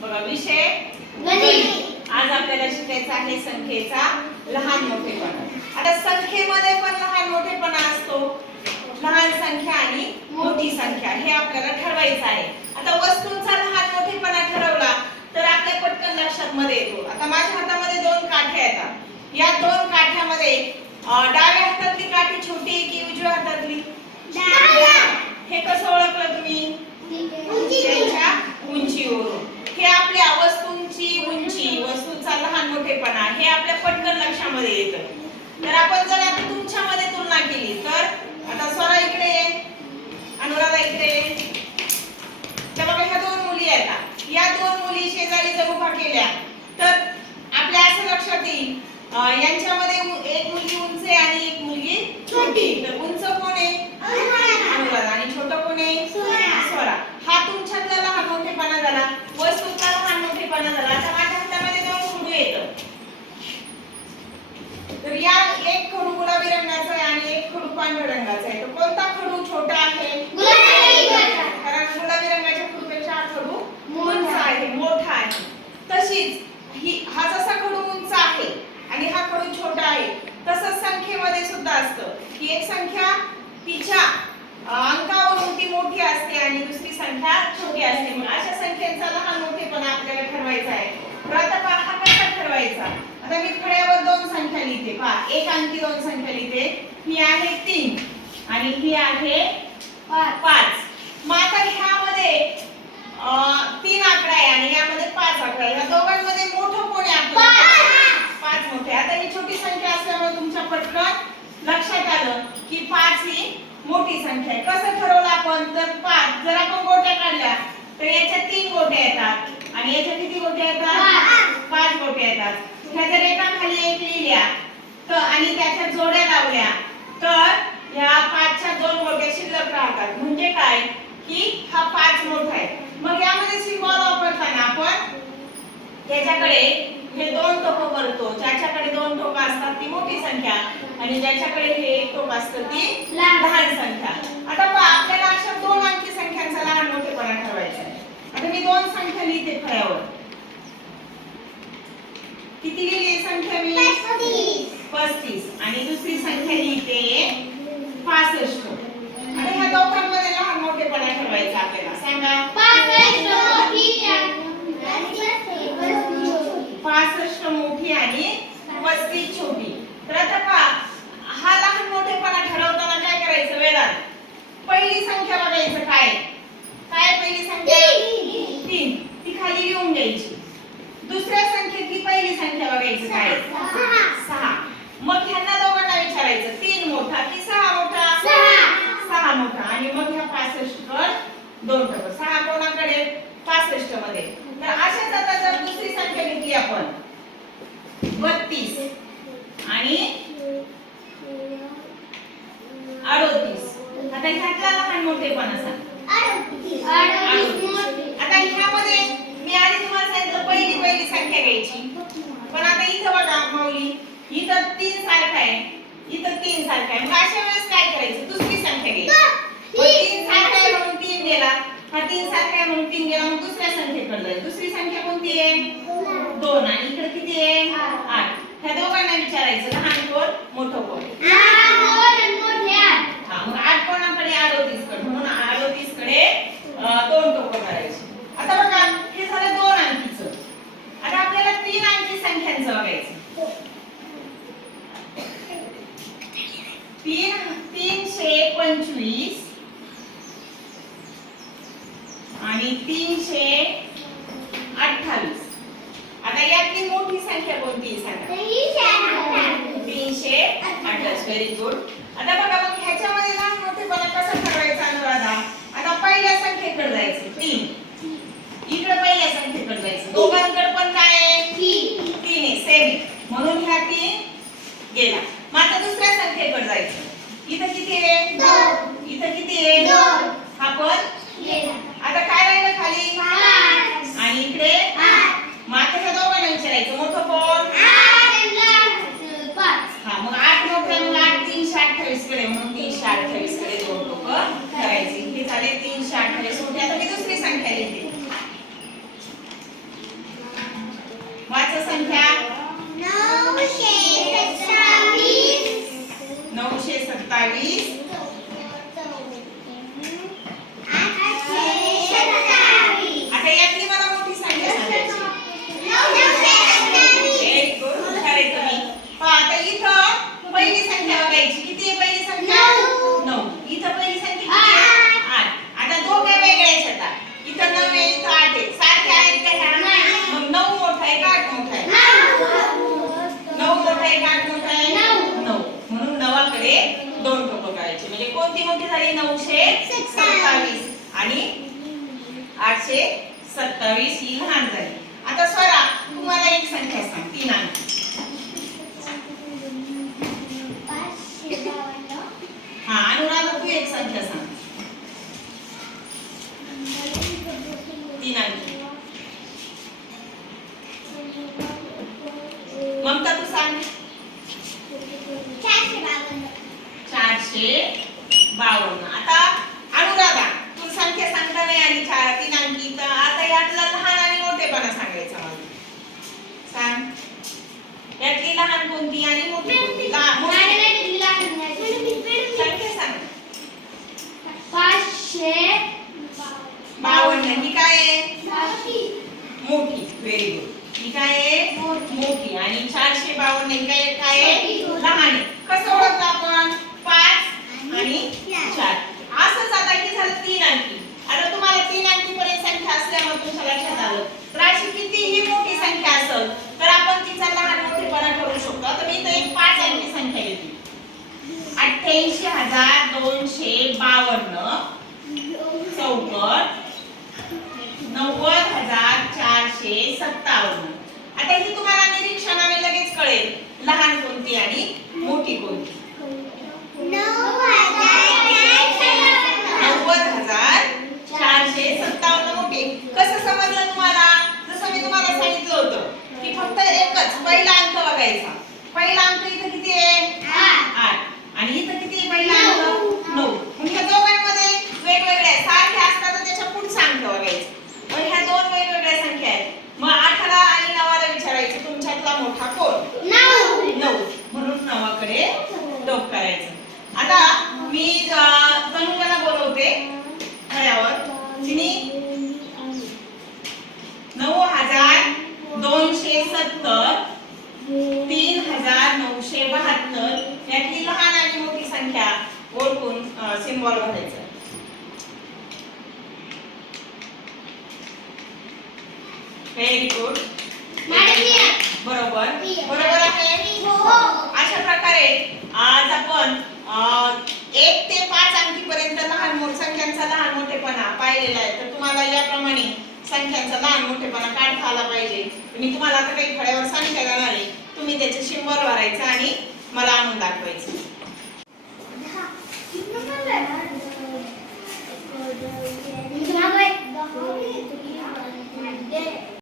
बघा विषय गणित. आज आपल्याला शिकायचा आहे संख्येचा लहान मोठेपणा. आता संख्येमध्ये पण लहान मोठेपणा असतो. लहान संख्या आणि मोठी संख्या हे आपल्याला ठरवायचं आहे. आता वस्तूंचा लहान मोठेपणा ठरवला तर आपल्या पटकन लक्षात मध्ये येतो. आता माझ्या हातामध्ये दोन काठ्या येतात या दोन काठ्यामध्ये डाव्या हातातली काठी छोटी की उजव्या हातातली? हे कसं ओळखलं तुम्ही? त्यांच्या उंचीवरून. हे आपल्या वस्तूंची उंची वस्तूंचा लहान मोठेपणा हे आपल्या पटकन लक्षामध्ये येतं. तर आपण जर आता तुमच्यामध्ये तुलना केली तर आता स्वरा इकडे अनुराधा इकडे तर बघा ह्या दोन मुली आहेत या दोन मुली शेजारी जर उभा केल्या तर आपल्या असं लक्षात येईल यांच्यामध्ये एक मुलगी उंच आहे आणि एक मुलगी छोटी तर उंच कोण आहे अनुराधा आणि छोटं कोण आहे स्वरा. स्वरा हा तुमच्यातला लहान मोठेपणा झाला वस्तूचा लहान मोठेपणा झाला आता माझ्या हातामध्ये दोन खडू येतं तर या एक खडू गुलाबी रंगाचा आहे आणि एक खडू पांढऱ्या रंगाचा आहे. तर कोणता खडू छोटा आहे? कारण गुलाबी रंगाच्या खडूपेक्षा हा खडू उंच आहे. मोठा आहे. तशीच ही हा जसा खडू उंच आहे आणि हा खडू छोटा आहे तसंच संख्येमध्ये सुद्धा असतं. की एक संख्या तिच्या अंकावरून ती मोठी असते आणि दुसरी संख्या छोटी असते. मग अशा संख्येचा लहान मोठेपणा आपल्याला ठरवायचा आहे. तर आता हा कसा ठरवायचा? आता मी फळ्यावर दोन संख्या लिहिते. पहा एक अंकी दोन संख्या लिहिते. ही आहे तीन आणि ही आहे पाच. मग आता ह्यामध्ये तीन आकडा आहे आणि यामध्ये पाच आकडा आहे. या दोघांमध्ये मोठं कोण पाच. मोठे. आता ही छोटी संख्या असल्यामुळे तुमच्या पटकन लक्षात आलं की पाच ही मोठी संख्या आहे. कसं ठरवलं आपण? तर पाच. जर आपण गोट्या काढल्या तर याच्यात तीन गोट्या येतात. आणि याच्यात किती गोट्या येतात? पाच गोट्या येतात. ह्या जर एका खाली एक लिहिल्या. तर आणि त्याच्या जोड्या लावल्या. तर ह्या पाचच्या दोन गोट्या शिल्लक राहतात. म्हणजे काय? की हा पाच मोठा आहे. मग यामध्ये सिम्बॉल वापरताना आपण त्याच्याकडे हे दोन टोक करतो. ज्याच्याकडे दोन टोक असतात ती मोठी संख्या आणि ज्याच्याकडे हे एक टोक असतं ती लहान संख्या आता पहा आपल्याला अशा दोन अंकी संख्यांचा लहान मोठेपणा ठरवायचा आहे आता मी दोन संख्या लिहिते फळ्यावर किती लिहिली संख्या मी पस्तीस आणि दुसरी संख्या लिहिते पासष्ट. आणि ह्या दोघांमध्ये लहान मोठेपणा ठरवायचा आपल्याला. सांगा. पासष्ट मोठी आणि पस्तीस छोटी. तर आता पहा हा लहान मोठेपणा ठरवताना काय करायचं वेळात पहिली संख्या बघायचं काय? काय पहिली संख्या? तीन. ती खाली घ्यायची. दुसऱ्या संख्येतली पहिली संख्या बघायची काय? सहा. मग ह्यांना दोघांना विचारायचं तीन मोठा की सहा मोठा सहा. मोठा आणि मग ह्या पासष्ट वर दोन टक्के सहा कोणाकडे? पासष्टमध्ये तर अशाच आता जर दुसरी संख्या घेतली आपण. बत्तीस. आणि अडोतीस आता ह्यातला लहान मोठेपणा सांग आता ह्यामध्ये मी आधी तुम्हाला सांगितलं पहिली पहिली संख्या घ्यायची पण आता इथं बघा माऊली इथं तीन सारखं आहे इथं तीन सारखं आहे. मग अशा वेळेस काय करायचं? दुसरी संख्या घ्यायची मग तीन आहे म्हणून तीन गेला. हा तीन आहे म्हणून तीन गेला. मग दुसऱ्या संख्येकडे जाईल दुसरी संख्या कोणती आहे? दोन. आणि इकडे किती आहे? आठ. ह्या दोघांना विचारायचं. लहान कोण मोठं कोण हा मग आठ कोणाकडे अडोतीसकडे म्हणून अडोतीसकडे अं, दोन टोकं करायची आता बघा हे झालं दोन अंकीचं आता आपल्याला तीन अंकी संख्यांचं बघायचं तीन तीनशे पंचवीस आणि तीनशे अठ्ठावीस आता यातली मोठी संख्या कोणती? सांगा. तीनशे अठ्ठावीस. व्हेरी गुड आता बघा मग ह्याच्यामध्ये लहान मोठेपणा कसा ठरवायचा अनुराधा? आता पहिल्या संख्येकडे जायचं. तीन. इकडे पहिल्या संख्येकडे जायचं. दोघांकडे पण काय आहे तीन आहे सेम म्हणून ह्या तीन गेला मग आता दुसऱ्या संख्येकडे जायचं इथं किती आहे इथं किती आहे हा पण आता काय राहिलं खाली आणि इकडे मग आता ह्या दोघांना विचारायचं मोठं कोण हा मग आठ मोठे मग आठ तीनशे अठ्ठावीसकडे म्हणून तीनशे अठ्ठावीसकडे दोन लोक करायचे हे झाले तीनशे अठ्ठावीस मोठे आता मी दुसरी संख्या लिहिते पाचचं संख्या नऊशे सत्तावीस आता यातली मला मोठी संख्या सांगायची Very good. हुशार आहे तुम्ही. पहा, आता इथं पहिली संख्या बघायची किती आहे पहिली संख्या नऊ. नऊ इथं पहिली संख्या किती आहे? आठ आता दोघे वेगळे आहेत आता इथं नऊ आहे इथं आठ आहे सारखे आहेत का ह्या नाही. मग नऊ मोठा आहे का आठ मोठा आहे नऊ मोठा आहे का आठ मोठा आहे नऊ. नऊ म्हणून नवाकडे दोन टोकं करायचे म्हणजे कोणती मोठी झाली? नऊशे सत्तावीस. आणि आठशे सत्तावीस ही लहान झाली. आता स्वरा तुम्हाला एक संख्या सांग. तीन अंक. हा अनुराधा तू एक संख्या सांग. तीन अंकी. ममता तू सांग. चारशे बावन्न. आता अनुराधा तू संख्या सांगता नाही आली चार तीन अंकी तर आता यातला लहान आणि मोठेपणा सांगायचा मला. सांग. यातली लहान कोणती आणि मोठी कोणती? लहान मोठी. संख्या सांग पाचशे बावन्न. ही काय आहे? मोठी. व्हेरी गुड ही काय आहे? मोठी. मोठी. आणि चारशे बावन्न ही काय काय आहे छोटी. लहान आहे कसं ओळखतो आपण पाच आणि चार असंच आता झालं तीन अंकी आता तुम्हाला तीन अंकी पर्यंत संख्या असल्यामुळे तुमच्या लक्षात आलं. कितीही मोठी संख्या असेल तर आपण तिचा लहान मोठेपणा करू शकतो. मी इथं एक पाच अंकी संख्या अठ्ठ्याऐंशी हजार दोनशे बावन्न. चौकट नव्वद हजार चारशे सत्तावन्न. आता ही तुम्हाला निरीक्षणाने लगेच कळेल लहान कोणती आणि मोठी कोणती नव्वद हजार चारशे सत्तावन्न मोठे कसं समजलं तुम्हाला जसं मी तुम्हाला सांगितलं होतं. की फक्त एकच पहिला अंक बघायचा. पहिला अंक इथं किती आहे? आठ. व्हेरी गुड बरोबर. बरोबर आहे? अशा प्रकारे आज आपण एक ते पाच अंकीपर्यंत लहान मोठ संख्यांचा लहान मोठेपणा पाहिलेला आहे. तर तुम्हाला याप्रमाणे संख्यांचा लहान मोठेपणा काढता आला पाहिजे. मी तुम्हाला आता काही फळ्यावर संख्या देणार तुम्ही त्याचे शिंबर भरायचं आणि मला आणून दाखवायचं. Yeah.